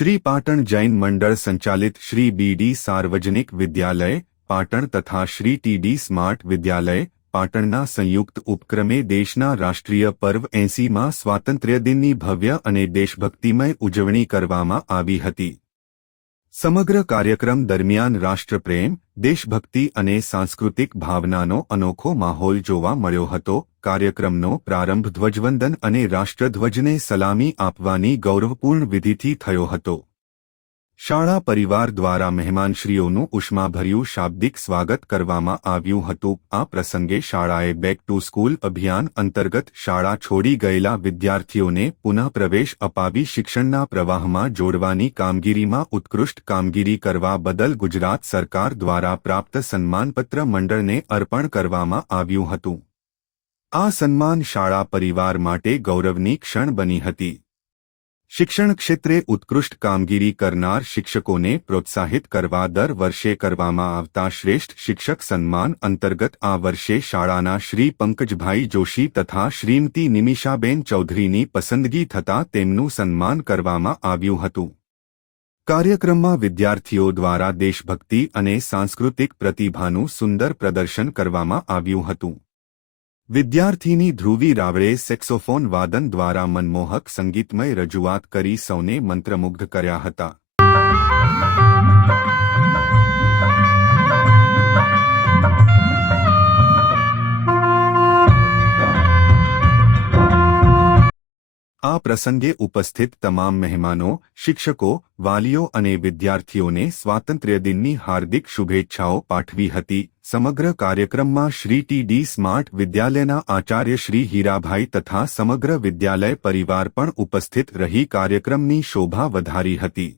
श्री पाटण जैन मंडल संचालित श्री बीडी सार्वजनिक विद्यालय पाटण तथा श्री टीडी स्मार्ट विद्यालय पाटणना संयुक्त उपक्रमे देशना राष्ट्रीय पर्व 80માં સ્વાતંત્ર્ય દિનની ભવ્ય અને દેશભક્તિમય ઉજવણી કરવામાં આવી હતી। સમગ્ર કાર્યક્રમ દરમિયાન રાષ્ટ્રપ્રેમ, દેશભક્તિ અને સાંસ્કૃતિક ભાવનાનો અનોખો માહોલ જોવા મળ્યો હતો। કાર્યક્રમનો પ્રારંભ ધ્વજવંદન અને રાષ્ટ્રધ્વજને સલામી આપવાની ગૌરવપૂર્ણ વિધિથી થયો હતો। શાળા પરિવાર દ્વારા મહેમાનશ્રીઓનું ઉષ્માભર્યું શાબ્દિક સ્વાગત કરવામાં આવ્યું હતું। આ પ્રસંગે શાળાએ બેક ટુ સ્કૂલ અભિયાન અંતર્ગત શાળા છોડી ગયેલા વિદ્યાર્થીઓને પુનઃપ્રવેશ અપાવી શિક્ષણના પ્રવાહમાં જોડવાની કામગીરીમાં ઉત્કૃષ્ટ કામગીરી કરવા બદલ ગુજરાત સરકાર દ્વારા પ્રાપ્ત સન્માનપત્ર મંડળને અર્પણ કરવામાં આવ્યું હતું। આ સન્માન શાળા પરિવાર માટે ગૌરવની ક્ષણ બની હતી। શિક્ષણ ક્ષેત્રે ઉત્કૃષ્ટ કામગીરી કરનાર શિક્ષકોને પ્રોત્સાહિત કરવા દર વર્ષે કરવામાં આવતા શ્રેષ્ઠ શિક્ષક સન્માન અંતર્ગત આ વર્ષે શાળાના શ્રી પંકજભાઈ જોશી તથા શ્રીમતી નિમિષાબેન ચૌધરીની પસંદગી થતાં તેમનું સન્માન કરવામાં આવ્યું હતું। કાર્યક્રમમાં વિદ્યાર્થીઓ દ્વારા દેશભક્તિ અને સાંસ્કૃતિક પ્રતિભાનું સુંદર પ્રદર્શન કરવામાં આવ્યું હતું। વિદ્યાર્થીની ધ્રુવી રાવળે સેક્સોફોન વાદન દ્વારા મનમોહક સંગીતમય રજૂઆત કરી સૌને મંત્રમુગ્ધ કર્યા હતા। આ પ્રસંગે ઉપસ્થિત તમામ મહેમાનો, શિક્ષકો, વાલીઓ અને વિદ્યાર્થીઓને સ્વાતંત્ર્ય દિનની હાર્દિક શુભેચ્છાઓ પાઠવી હતી। સમગ્ર કાર્યક્રમમાં શ્રી ટીડી સ્માર્ટ વિદ્યાલયના આચાર્ય શ્રી હીરાભાઈ તથા સમગ્ર વિદ્યાલય પરિવાર પણ ઉપસ્થિત રહી કાર્યક્રમની શોભા વધારી હતી।